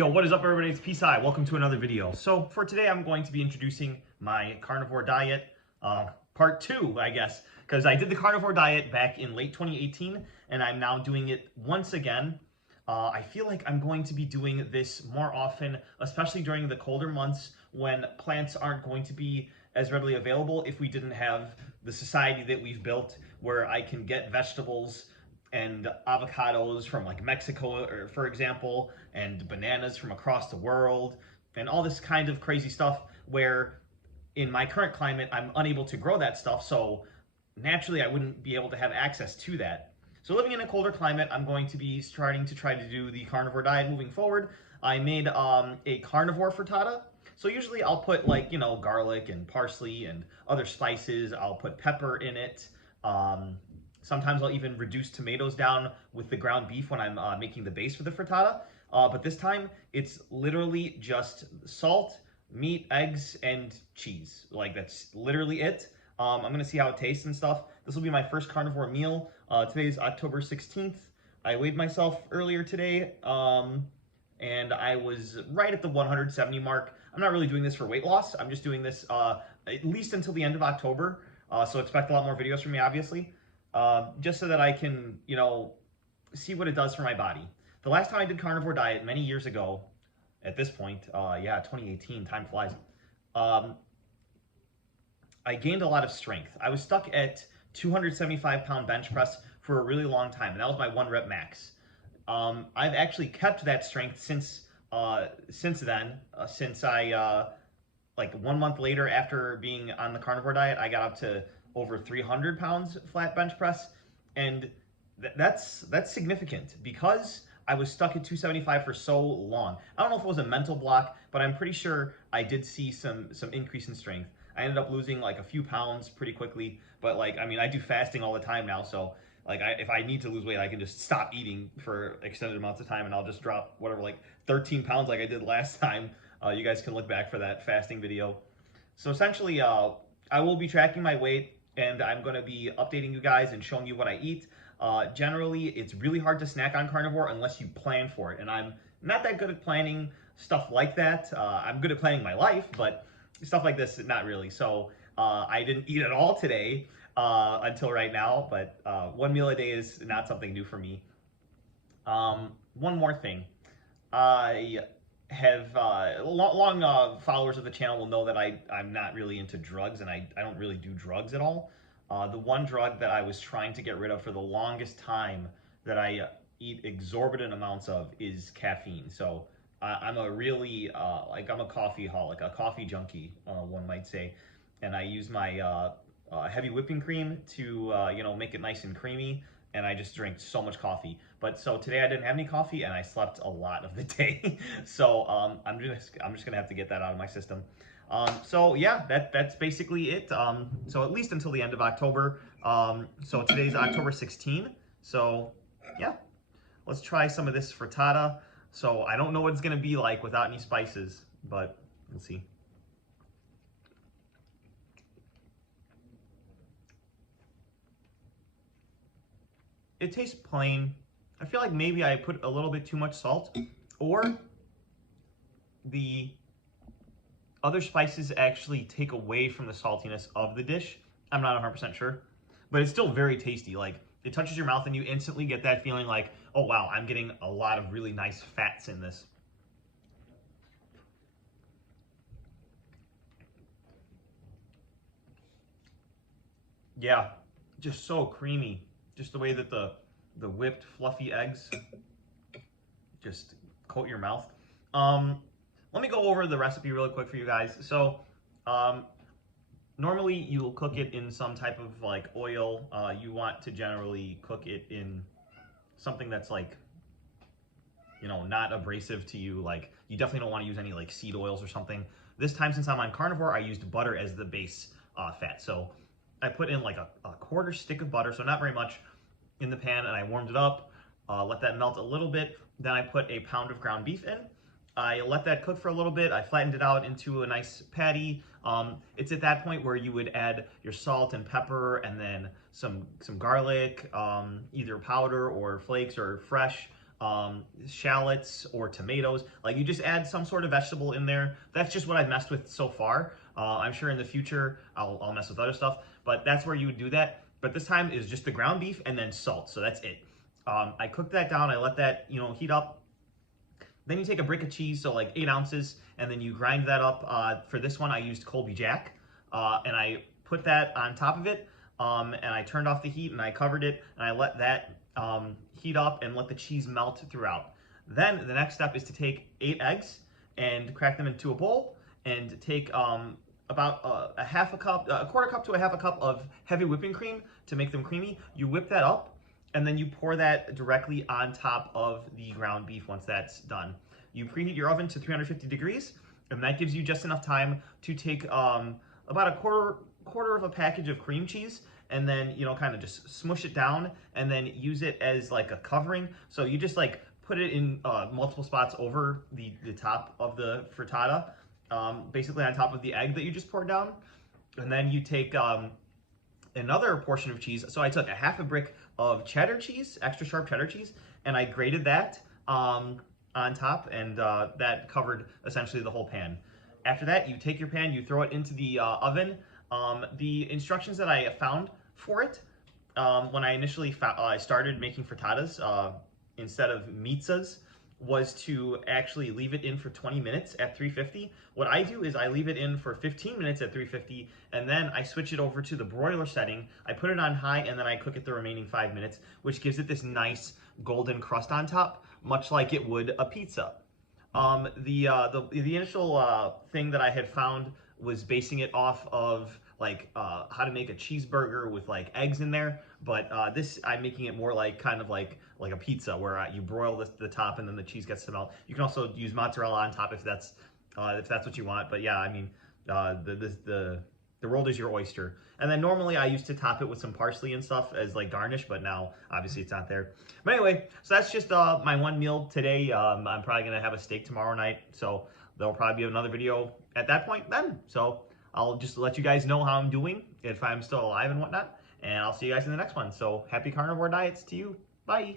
Yo, what is up everybody? It's Peace Eye. Welcome to another video. So for today, I'm going to be introducing my carnivore diet, part 2, I guess, because I did the carnivore diet back in late 2018, and I'm now doing it once again. I feel like I'm going to be doing this more often, especially during the colder months when plants aren't going to be as readily available if we didn't have the society that we've built where I can get vegetables and avocados from like Mexico, or for example, and bananas from across the world, and all this kind of crazy stuff where in my current climate, I'm unable to grow that stuff. So naturally I wouldn't be able to have access to that. So living in a colder climate, I'm going to be starting to try to do the carnivore diet moving forward. I made a carnivore frittata. So usually I'll put like, garlic and parsley and other spices. I'll put pepper in it. Sometimes I'll even reduce tomatoes down with the ground beef when I'm making the base for the frittata. But this time, it's literally just salt, meat, eggs, and cheese. Like, that's literally it. I'm going to see how it tastes and stuff. This will be my first carnivore meal. Today is October 16th. I weighed myself earlier today, and I was right at the 170 mark. I'm not really doing this for weight loss. I'm just doing this at least until the end of October. So expect a lot more videos from me, obviously. Just so that I can, see what it does for my body. The last time I did carnivore diet many years ago, at this point, 2018, time flies, I gained a lot of strength. I was stuck at 275-pound bench press for a really long time, and that was my 1 rep max. I've actually kept that strength since then, since I, like 1 month later after being on the carnivore diet, I got up to over 300 pounds flat bench press, and that's significant because I was stuck at 275 for so long. I don't know if it was a mental block, but I'm pretty sure I did see some increase in strength. I ended up losing like a few pounds pretty quickly, but like, I mean, I do fasting all the time now, so like if I need to lose weight, I can just stop eating for extended amounts of time and I'll just drop whatever, like 13 pounds like I did last time. You guys can look back for that fasting video. So essentially, I will be tracking my weight, and I'm going to be updating you guys and showing you what I eat. Generally, it's really hard to snack on carnivore unless you plan for it, and I'm not that good at planning stuff like that. I'm good at planning my life, but stuff like this, not really. So I didn't eat at all today until right now, but 1 meal a day is not something new for me. One more thing. I have long followers of the channel will know that I'm not really into drugs, and I don't really do drugs at all. The one drug that I was trying to get rid of for the longest time that I eat exorbitant amounts of is caffeine. So I'm a really, I'm a coffeeholic, a coffee junkie, one might say. And I use my heavy whipping cream to, make it nice and creamy. And I just drink so much coffee. But so today I didn't have any coffee and I slept a lot of the day. So I'm just gonna have to get that out of my system. So yeah, that's basically it. So at least until the end of October. So today's October 16. So yeah, let's try some of this frittata. So I don't know what it's gonna be like without any spices, but let's see. It tastes plain. I feel like maybe I put a little bit too much salt, or the other spices actually take away from the saltiness of the dish. I'm not 100% sure, but it's still very tasty. Like, it touches your mouth and you instantly get that feeling like, oh wow, I'm getting a lot of really nice fats in this. Yeah, just so creamy. Just the way that the whipped fluffy eggs just coat your mouth. Let me go over the recipe really quick for you guys. So normally you'll cook it in some type of like oil. You want to generally cook it in something that's like, not abrasive to you. Like, you definitely don't want to use any like seed oils or something. This time, since I'm on carnivore, I used butter as the base fat. So I put in like a quarter stick of butter, so not very much, in the pan, and I warmed it up, let that melt a little bit. Then I put a pound of ground beef in. I let that cook for a little bit. I flattened it out into a nice patty. It's at that point where you would add your salt and pepper, and then some garlic, either powder or flakes or fresh. shallots or tomatoes. Like you just add some sort of vegetable in there. That's just what I've messed with so far. I'm sure in the future I'll mess with other stuff, but that's where you would do that. But this time is just the ground beef and then salt. So that's it. I cooked that down. I let that, heat up. Then you take a brick of cheese, so like 8 ounces, and then you grind that up. For this one, I used Colby Jack, and I put that on top of it, and I turned off the heat and I covered it, and I let that heat up and let the cheese melt throughout. Then the next step is to take 8 eggs and crack them into a bowl, and take about a quarter cup to a half a cup of heavy whipping cream to make them creamy. You whip that up, and then you pour that directly on top of the ground beef once that's done. You preheat your oven to 350 degrees, and that gives you just enough time to take about a quarter of a package of cream cheese, and then, kind of just smush it down, and then use it as like a covering. So you just like put it in multiple spots over the top of the frittata, basically on top of the egg that you just poured down. And then you take another portion of cheese. So I took a half a brick of cheddar cheese, extra sharp cheddar cheese, and I grated that on top, and that covered essentially the whole pan. After that, you take your pan, you throw it into the oven. The instructions that I found for it when I initially started making frittatas instead of pizzas was to actually leave it in for 20 minutes at 350. What I do is I leave it in for 15 minutes at 350, and then I switch it over to the broiler setting. I put it on high, and then I cook it the remaining 5 minutes, which gives it this nice golden crust on top, much like it would a pizza. The initial thing that I had found was basing it off of like how to make a cheeseburger with like eggs in there, but this I'm making it more like kind of like a pizza, where you broil the top and then the cheese gets to melt. You can also use mozzarella on top if that's what you want. But yeah, I mean the world is your oyster. And then normally I used to top it with some parsley and stuff as like garnish, but now obviously it's not there. But anyway, so that's just my one meal today. I'm probably gonna have a steak tomorrow night, so there'll probably be another video at that point then. So I'll just let you guys know how I'm doing, if I'm still alive and whatnot, and I'll see you guys in the next one. So happy carnivore diets to you. Bye.